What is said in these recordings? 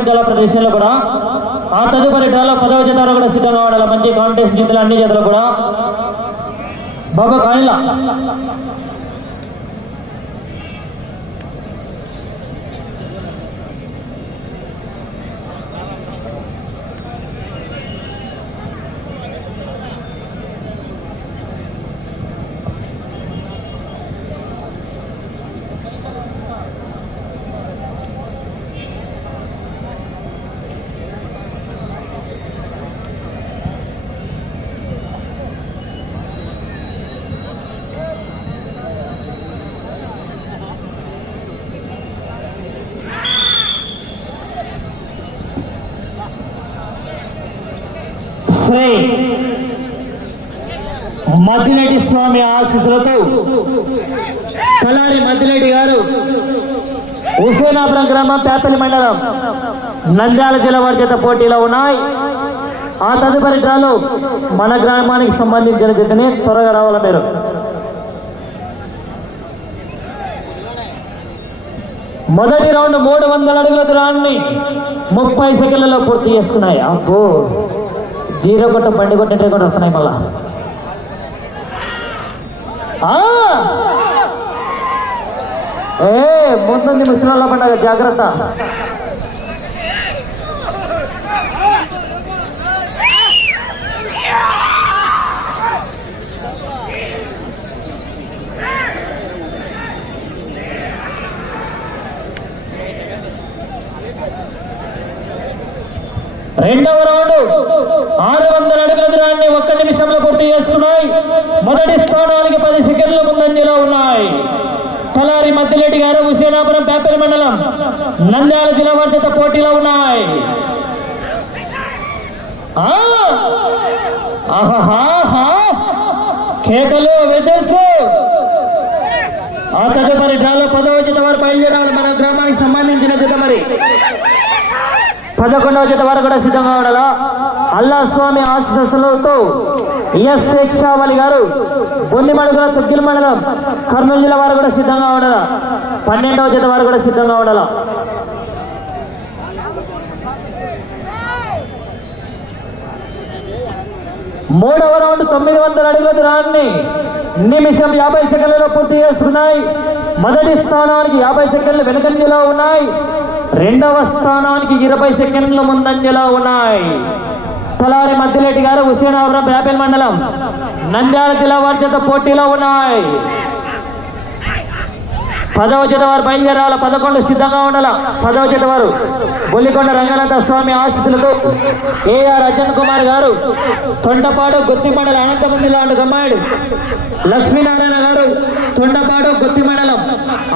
జల ప్రదేశంలో కూడా ఆ తదుపరి డ్రాలో పదవ జతాలు కూడా సిద్ధంగా ఉండాలి. మంచి కాంటెస్ట్ జతలు అన్ని జతలు కూడా. బాబా కానిలా. శ్రీ మద్దిరెడ్డి స్వామి ఆశీస్సులతో కలారి మద్దిరెడ్డి గారు హుసేనాపురం గ్రామం పేపల్లి మండలం నంద్యాల జిల్లా వారి చేత పోటీలో ఉన్నాయి. ఆ తదుపరి డ్రాలో మన గ్రామానికి సంబంధించిన జతని త్వరగా రావాలి మీరు? మొదటి రౌండ్ మూడు వందల అడుగుల దూరాన్ని ముప్పై సెకండ్లలో పూర్తి చేసుకున్నాయి. అబ్బో! జీరో కొట్ట బండి కొట్టే కూడా వస్తున్నాయి మళ్ళా. ఏ ముందుంది ముసలాళ్ళ పండుగ జాగ్రత్త. రెండవ రౌండ్ ఆరు వందల అడుగుల దూరాన్ని ఒక్క నిమిషంలో పూర్తి చేస్తున్నాయి. మొదటి స్థానానికి పది సెకండ్ల ముందంజలో ఉన్నాయి. తలారి మద్దిలేటి గారు హుసేనాపురం పేపరి మండలం నంద్యాల జిల్లా వర్ధిత పోటీలో ఉన్నాయి. కేకలు వెదల్సు ఆ తదుపరి డ్రాలో పదవ జిల్లా వారు బయలుదేరాలి మన గ్రామానికి సంబంధించిన జత మరి. పదకొండవ జత వరకు కూడా సిద్ధంగా ఉండాలా? అల్లా స్వామి ఆశీస్సులతో ఎస్ శేక్షావళి గారు బొందిమడుగుల తుగ్గిల మండలం కర్నూలు జిల్లా వారు కూడా సిద్ధంగా ఉండాలా? పన్నెండవ జత వారు కూడా సిద్ధంగా ఉండాలా? మూడవ రౌండ్ తొమ్మిది వందల అడుగుల దూరాన్ని నిమిషం యాభై సెకండ్లలో పూర్తి చేస్తున్నాయి. మొదటి స్థానానికి యాభై సెకండ్లు వెనుకంజలో ఉన్నాయి. రెండవ స్థానానికి ఇరవై సెకండ్ల ముందంజలో ఉన్నాయి. తలారి మద్దిరెడ్డి గారు హుసేనాపురం బేపల్ మండలం నంద్యాల జిల్లా వారి చేత పోటీలో ఉన్నాయి. పదవ జత వారు బయలుదేరాల పదకొండు సిద్ధంగా ఉండాల. పదవ జత వారు బొల్లికొండ రంగనాథ స్వామి ఆశీస్సులతో ఏఆర్ అర్జన్ కుమార్ గారు తొండపాడు గుత్తిమండల అనంతపురం జిల్లా గమ్మాయుడు లక్ష్మీనారాయణ గారు తొండపాడు గుత్తి మండలం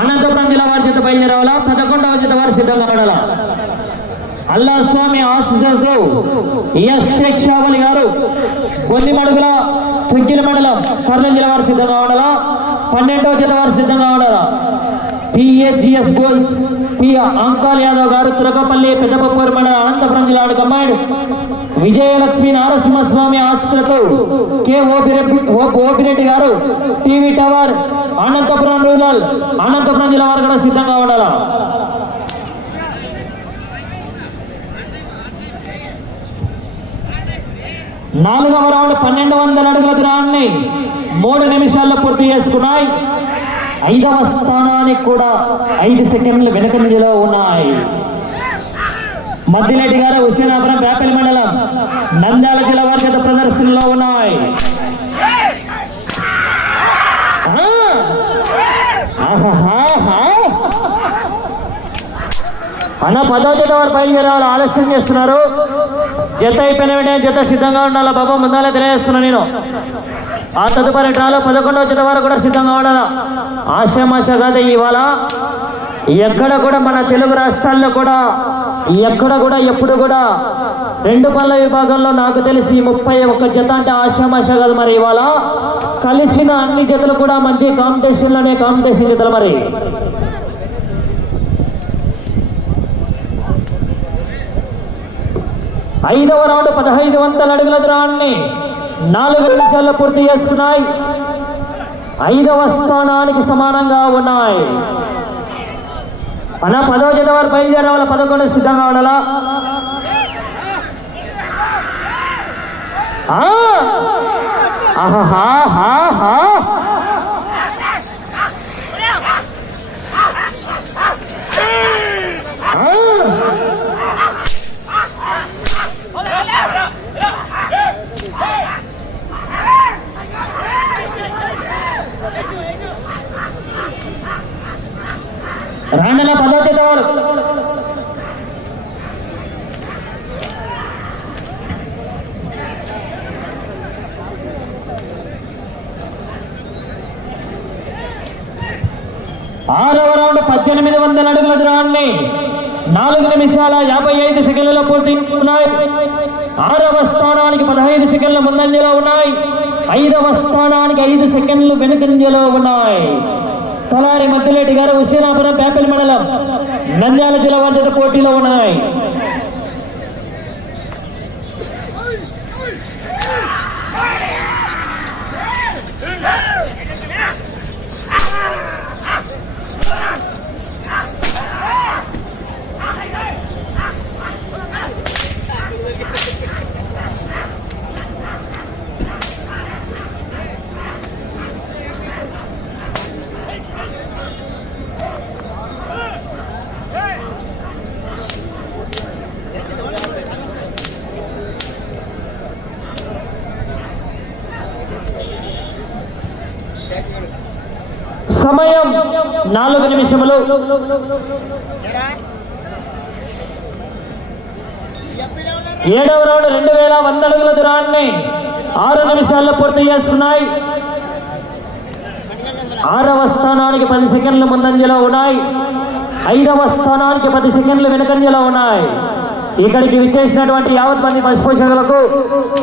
అనంతపురం జిల్లా వారి చేత బయలుదేరావాలా పదకొండవ జత వారు సిద్ధంగా ఉండాల. అల్లా స్వామి ఆశీస్సులతో ఎస్ శేక్షావళి గారు కొన్ని మడుగుల తుగ్గిల మండలం కర్నూలు జిల్లా వారు సిద్ధంగా ఉండాలా. పన్నెండవ జిల్లా వారు సిద్ధంగా ఉన్నారా? పిఏజిఎస్ గోల్స్ పి అంకాల్ యాదవ్ గారు తురకపల్లి పెద్దపప్పూరు మండల అనంతపురం జిల్లా కమ్మాడు విజయలక్ష్మి నారసింహస్వామి ఆశీస్సులతో కె ఓపిరెడ్డి గారు TV tower Anantapur rural Anantapur జిల్లా వారు కూడా సిద్ధంగా ఉండాలా? నాలుగవ రౌండ్ పన్నెండు వందల అడుగుల దూరాన్ని మూడు నిమిషాల్లో పూర్తి చేసుకున్నాయి. ఐదవ స్థానానికి కూడా ఐదు సెకండ్లు వెనుకంజలో ఉన్నాయి. మద్దిరెడ్డి గారు హుసేనాపురం పేపల్ మండలం నంద్యాల జిల్లా వారి గత ప్రదర్శనలో ఉన్నాయి. అన్న పదో జత వారు బయలుదేరాలి ఆలస్యం చేస్తున్నారు. జత అయిపోయిన వెంటనే జత సిద్ధంగా ఉండాలి బాబా? ముందాలే తెలియజేస్తున్నా నేను. ఆ తదుపరి డ్రాలో పదకొండవ జత వారు కూడా సిద్ధంగా ఉండాలి? ఆశామాష కాదు ఇవాళ ఎక్కడ కూడా మన తెలుగు రాష్ట్రాల్లో కూడా ఎక్కడ కూడా ఎప్పుడు కూడా రెండు పనుల విభాగంలో నాకు తెలిసి ముప్పై ఒక్క జత అంటే ఆశామాష కాదు మరి ఇవాళ. కలిసిన అన్ని జతలు కూడా మంచి కాంపిటీషన్లోనే కాంపిటీషన్ జతలు మరి. ఐదవ రౌండ్ పదహైదు వందల అడుగుల ద్రాన్ని నాలుగు నిమిషాల్లో పూర్తి చేసుకున్నాయి. ఐదవ స్థానానికి సమానంగా ఉన్నాయి. మన పదో జత వారు బయలుదేరే వాళ్ళ పదకొండు సిద్ధంగా ఉండాలా? ఆ! ఆహాహాహాహా. ఆ! రాండల పదవ జత వారు ఆరవ రౌండ్ పద్దెనిమిది వందల అడుగుల ద్రాన్ని నాలుగు నిమిషాల యాభై ఐదు సెకండ్లలో పోటీ ఉన్నాయి ఆరవ స్థానానికి పదహైదు సెకండ్ల ముందంజలో ఉన్నాయి. ఐదవ స్థానానికి ఐదు సెకండ్లు వెనుకంజలో ఉన్నాయి. తలారి మద్దిలేటి గారు హుసేనాపురం పేపల్ మండలం నంద్యాల జిల్లా వద్ద పోటీలో ఉన్నాయి. సమయం నాలుగు నిమిషములు. ఏడవ రౌండ్ రెండు వేల వంద అడుగుల దూరాన్ని ఆరు నిమిషాల్లో పూర్తి చేస్తున్నాయి. ఆరవ స్థానానికి పది సెకండ్లు ముందంజలో ఉన్నాయి. ఐదవ స్థానానికి పది సెకండ్లు వెనుకంజలో ఉన్నాయి. ఇక్కడికి విచ్చేసినటువంటి యావత్ మంది పశుపోషకులకు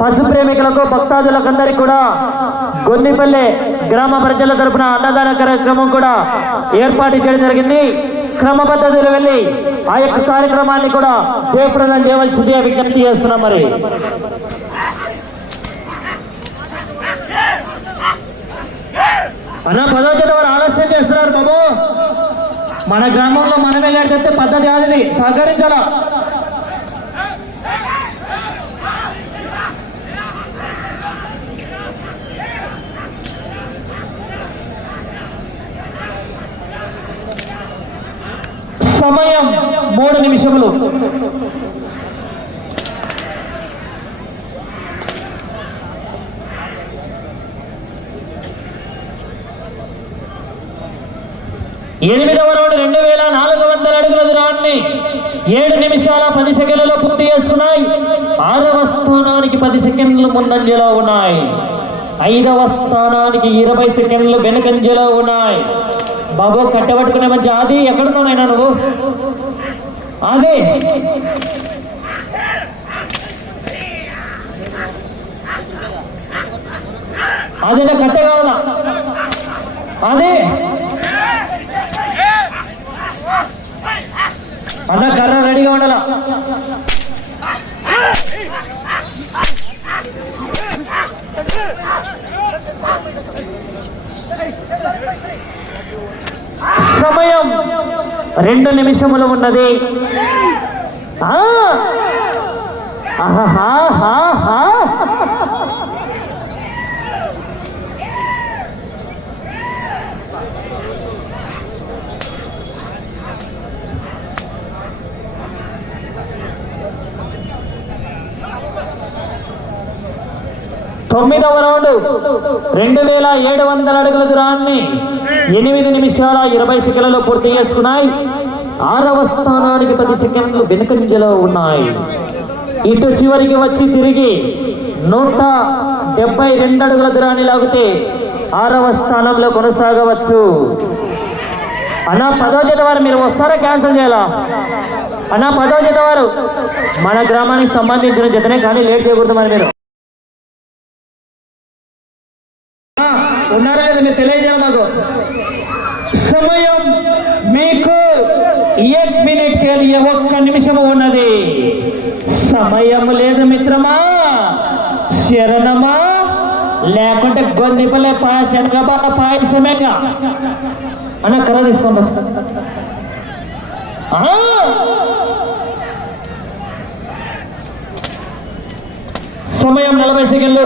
పశు ప్రేమికులకు భక్తాదులకు అందరికీ కూడా గొందిపల్లె గ్రామ ప్రజల తరపున అన్నదాన కార్యక్రమం కూడా ఏర్పాటు చేయడం జరిగింది. క్రమ పద్ధతిలో వెళ్ళి ఆ యొక్క కార్యక్రమాన్ని కూడా జయప్రదం చేయవలసిందిగా విజ్ఞప్తి చేస్తున్నాం మరి. అన్న పదో వారు ఆలస్యం చేస్తున్నారు బాబు. మన గ్రామంలో మనమే లేకపోతే పద్ధతి అది సహకరించాలా? సమయం మూడు నిమిషములు. ఎనిమిదవ రౌండ్ రెండు వేల నాలుగు వందల అడుగుల దూరాన్ని ఏడు నిమిషాల పది సెకండ్లలో పూర్తి చేసుకున్నాయి. ఆరవ స్థానానికి పది సెకండ్లు ముందంజలో ఉన్నాయి. ఐదవ స్థానానికి ఇరవై సెకండ్లు వెనుకంజలో ఉన్నాయి. బాబు కట్టబట్టుకునే మంచి ఆది ఎక్కడున్నాయినా నువ్వు? అదే అదే కట్టే కావాలా? అదే అన్న కర్ర రెడీగా ఉండాలా? సమయం రెండు నిమిషములు ఉన్నది ఆ! తొమ్మిదవ రౌండ్. రెండు వేల ఏడు వందల అడుగుల దూరాన్ని ఎనిమిది నిమిషాల ఇరవై సెకండ్లలో పూర్తి చేసుకున్నాయి. ఆరవ స్థానానికి పది సెకండ్లు వెనుకంజలో ఉన్నాయి. ఇటు చివరికి వచ్చి తిరిగి నూట డెబ్బై రెండు అడుగుల దూరాన్ని లాగితే ఆరవ స్థానంలో కొనసాగవచ్చు. అన్న పదో జత వారు మీరు వస్తారా క్యాన్సిల్ చేయాలా? అన్న పదో జత వారు మన గ్రామానికి సంబంధించిన జతనే కానీ లేట్ చేయకూడదు మరి మీరు. ఉన్నారా లేదా మీరు తెలియజేయాలి నాకు సమయం మీకు ఎక్ మినిట్ ఒక్క నిమిషము ఉన్నది. సమయం లేదు మిత్రమా? శరణమా? లేకుంటే గొందిపల్లె పాయస వెనకబాల పాయసమేగా? అన్న కర్ర తీసుకోండి. సమయం నలభై సెకండ్లు.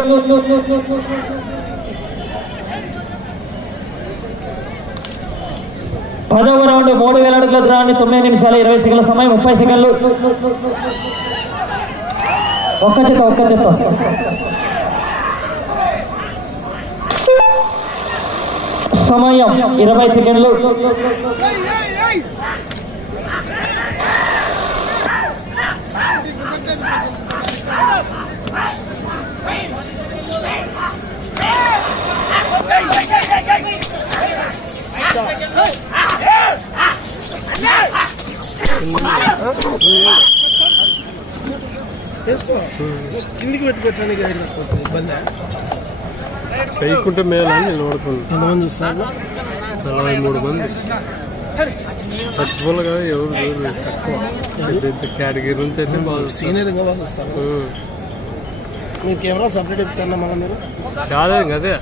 పదవ రౌండ్ మూడు వేల అడుగుల దూరాన్ని తొమ్మిది నిమిషాలు ఇరవై సెకండ్ల సమయం ముప్పై సెకండ్లు. ఒక్క చెత్త ఒక్క చెత్త. సమయం ఇరవై సెకండ్లు. కిందికి పెట్టి పెట్టడానికి ఐదు ఇబ్బంది? పైకుంటే మేలు అని నిలబడుతుంది ఎంతమంది చూస్తారు నలభై మూడు మంది. సచ్చిపోలుగా ఎవరు చూడరు. తక్కువ. కేటగిరీ నుంచి అయితే బాగా సీనియర్ బాగా చూస్తారు. మీ కెమెరా సపరేట్ చెప్తారా మళ్ళీ మీరు? కాదే అదే.